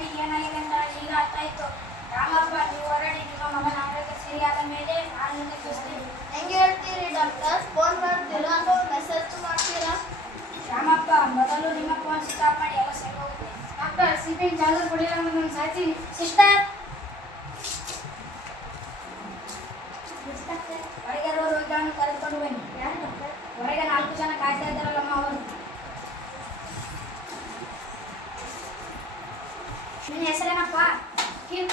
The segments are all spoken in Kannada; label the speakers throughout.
Speaker 1: ಮಗನಿಗೆ ಏನಾಗಿದೆ ಅಂತ ಈಗ ಅರ್ಥ ರಾಮಪ್ಪ ನೀವು ಹೊರಡಿ ನಿಮ್ಮ ಮಗನ ಆರೋಗ್ಯ ಸರಿಯಾದ ಮೇಲೆ ನಾನು ನಿಮಗೆ ತಿಳಿಸ್ತೀನಿ
Speaker 2: ಹೆಂಗೆ ಹೇಳ್ತೀರಿ ಡಾಕ್ಟರ್ ಫೋನ್ ಮಾಡ್ತೀರಾ ಅಥವಾ ಮೆಸೇಜ್ ಮಾಡ್ತೀರಾ
Speaker 1: ರಾಮಪ್ಪ ಮೊದಲು ನಿಮ್ಮ ಫೋನ್ ಆಫ್ ಮಾಡಿ ಎಲ್ಲ ಸರಿ ಹೋಗುತ್ತೆ
Speaker 3: ಡಾಕ್ಟರ್ ಚಾರ್ಜರ್ ಕೊಡಿಲ್ಲ ಅಂದ್ರೆ ನಾನು ಸಾಯ್ತೀನಿ
Speaker 1: ಸಿಸ್ಟರ್ ಹೊರಗೆ ಇರುವ ರೋಗಿಗಳನ್ನು ಕರೆದುಕೊಂಡು ಬನ್ನಿ ಯಾರು ಡಾಕ್ಟರ್ ಹೊರಗೆ ನಾಲ್ಕು ಜನ ಕಾಯ್ತಾ ಇದ್ದಾರಲ್ಲಮ್ಮ ಅವರು. ನಿನ್ನ ಹೆಸರೇನಪ್ಪ?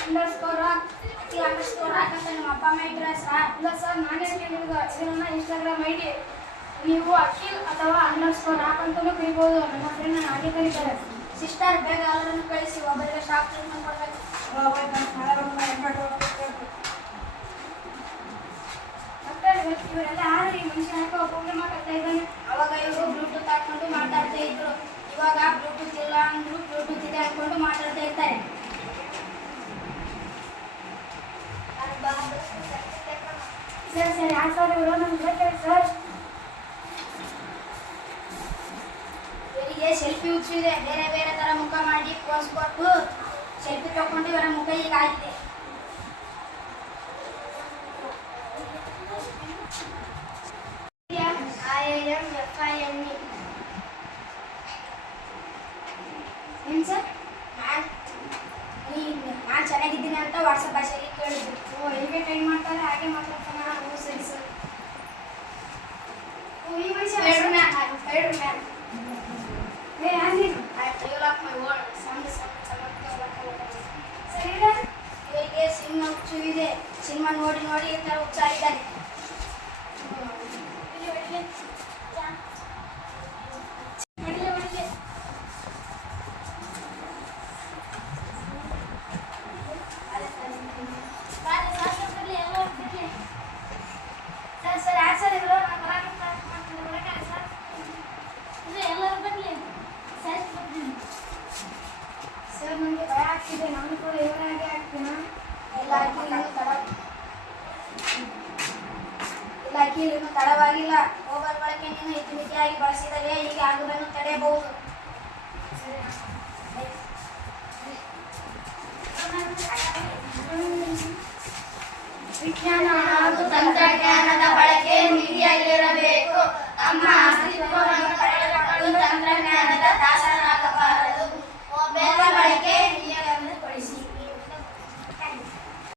Speaker 3: ಅಂಡರ್ ಸ್ಕೋರ್
Speaker 1: ಅಂಡರ್ಸ್ಕೋರ್ ಹಾಕಂತ ನಿಮ್ಮ ಅಪ್ಪ ಅಮ್ಮ ಹೆಸರಾ
Speaker 3: ಇಲ್ಲ ಸರ್ ನಾನೇ ಇನ್ಸ್ಟಾಗ್ರಾಮ್ ಐ ಡಿ ನೀವು ಅಖಿಲ್ ಅಥವಾ ಅಂಡರ್ ಸ್ಕೋರ್ ರಾಕ್ ಅಂತಲೂ ಕರಿಬೋದು. ನಮ್ಮ ಫ್ರೆಂಡ್ ನಾನು ಹಾಗೆ ಕರೀತಾರೆ.
Speaker 1: ಸಿಸ್ಟರ್ ಬೇಗ ಎಲ್ಲರನ್ನು ಕಳಿಸಿ. ಒಬ್ಬರಿಗೆ ಶಾಕ್ ಟ್ರೀಟ್ಮೆಂಟ್ ಕೊಡಬೇಕು.
Speaker 3: ಡಾಕ್ಟರ್ ಇವರೆಲ್ಲ ಯಾರು ಈ ಮನುಷ್ಯ ಹಾಕೋ ಆಗ್ತಾ ಇದ್ದಾನೆ
Speaker 1: ಅವಾಗ ಇವರು ಬ್ಲೂಟೂತ್ ಹಾಕೊಂಡು ಮಾತಾಡ್ತಾ ಇದ್ರು ಇವಾಗ ಬ್ಲೂಟೂತ್ ಇಲ್ಲ ಅಂದ್ರು ಬ್ಲೂಟೂತ್ ಇದೆ ಹಾಕೊಂಡು ಮಾತಾಡ್ತಾ ಇರ್ತಾರೆ
Speaker 3: ಸರ್ ಸರ್ ಯಾರು ಸರ್ ಇವರು ನಮ್ಗೆ ಗೊತ್ತಿಲ್ಲ ಸರ್
Speaker 1: ಇವರಿಗೆ ಸೆಲ್ಫಿ ಹುಚ್ಚಿದೆ ಬೇರೆ ಬೇರೆ ತರ ಮುಖ ಮಾಡಿ ಪೋಸ್ ಕೊಟ್ಟು ಸೆಲ್ಫಿ ತಗೊಂಡು ಇವರ ಮುಖ ಈಗ ಆಗಿದೆ. ಏನು ಸರ್? ನಾನು ನಾನು ಚೆನ್ನಾಗಿದ್ದೀನಿ ಅಂತ ವಾಟ್ಸಪ್ ಭಾಷೆಯಲ್ಲಿ ಕೇಳಿದ್ರು
Speaker 3: ಓ, ಹೇಗೆ ಟ್ರೈನ್ ಮಾಡ್ತಾರೆ, ಹಾಗೆ ಮಾತಾಡ್ತಾನೆ ಓ ಸರಿ ಸರ್ ಓ ಈ ಮನುಷ್ಯ
Speaker 1: ಸ್ಪೈಡರ್ ಮ್ಯಾನ್
Speaker 3: ಏ ಯಾರು ನೀನು
Speaker 1: I my world some some
Speaker 3: ಸರಿ
Speaker 1: ಇವರಿಗೆ ಸಿನಿಮಾ ಹುಚ್ಚು ಇದೆ ಸಿನಿಮಾ ನೋಡಿ ನೋಡಿ ಈ ಥರ ಹುಚ್ಚಾಗಿದ್ದಾರೆ
Speaker 3: ಹೊಡಿಲೆ ಹೊಡಿಲೆ ಸರ್ ಸರ್ ಯಾರು ಸರ್ ಇದ್ರು ನಾನು ಬರಕ್ಕೆ ಮಾಡ್ತೀನಿ ಬರಕ್ಕೆ ಸರ್
Speaker 2: ಎಲ್ಲರೂ ಬನ್ನಿ ಸರಿ ಬರ್ತೀನಿ
Speaker 3: ಸರ್ ನನಗೆ
Speaker 1: ಇಲ್ಲ ತಡವಾಗಿಲ್ಲ ಮೊಬೈಲ್ ಬಳಕೆ ನೀನು ಇತಿಮಿತಿಯಾಗಿ ಬಳಸಿದರೆ ಹೀಗೆ ಆಗುವುದನ್ನು ತಡೆಯಬಹುದು
Speaker 3: ವಿಜ್ಞಾನ
Speaker 2: ಹಾಗೂ ತಂತ್ರಜ್ಞಾನದ ಬಳಕೆ